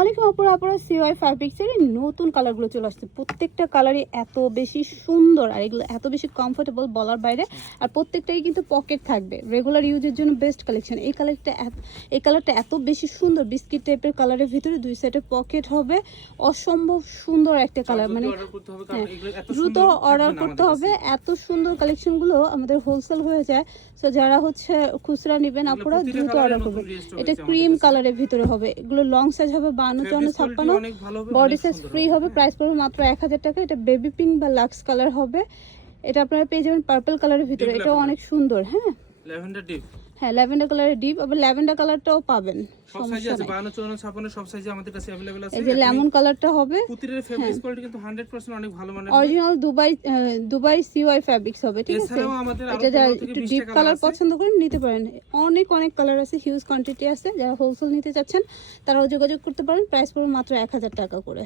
অনেকে অপরা সিওয়াই ফ্যাব্রিক্সের নতুন কালারগুলো চলে আসছে। প্রত্যেকটা কালারই এত বেশি সুন্দর আর এগুলো এত বেশি কমফোর্টেবল বলার বাইরে। আর প্রত্যেকটাই কিন্তু পকেট থাকবে, রেগুলার ইউজের জন্য বেস্ট কালেকশন। এই কালারটা এত বেশি সুন্দর, বিস্কিট টাইপের কালারের ভিতরে দুই সাইডে পকেট হবে, অসম্ভব সুন্দর একটা কালার। মানে দ্রুত অর্ডার করতে হবে, এত সুন্দর কালেকশনগুলো আমাদের হোলসেল হয়ে যায়। সো যারা হচ্ছে খুচরা নেবেন আপনারা দ্রুত অর্ডার করবেন। এটা ক্রিম কালারের ভিতরে হবে, এগুলো লং সাইজ হবে 52, 54, বডি সাইজ ফ্রি হবে। প্রাইস পড়বে মাত্র 1000 টাকা। এটা বেবি পিঙ্ক বা লাক্স কালার হবে। এটা আপনারা পেয়ে যাবেন পার্পল কালারের ভিতরে, এটাও অনেক সুন্দর। হ্যাঁ, ল্যাভেন্ডার ডিপ, হ্যাঁ ল্যাভেন্ডার কালারের ডিপ, আবার ল্যাভেন্ডার কালারটাও পাবেন, সব সাইজে আছে। 52, 54, 56 সব সাইজে আমাদের কাছে अवेलेबल আছে। এই যে লেমন কালারটা হবে। পুতিরের ফেব্রিক্স কোয়ালিটি কিন্তু 100% অনেক ভালো মানের, অরিজিনাল দুবাই সিওয়াই ফেব্রিক্স হবে, ঠিক আছে। এছাড়াও আমাদের আরো এটা যারা 15 থেকে একটু 20 ডিপ টা কালার কালার আছে। পছন্দ করেন নিতে পারেন। অনেক কালার আছে, হিউজ কোয়ান্টিটি আছে। যারা হোলসেল নিতে চাচ্ছেন তারাও যোগাযোগ করতে পারেন। প্রাইস পড়বে মাত্র 1000 টাকা করে।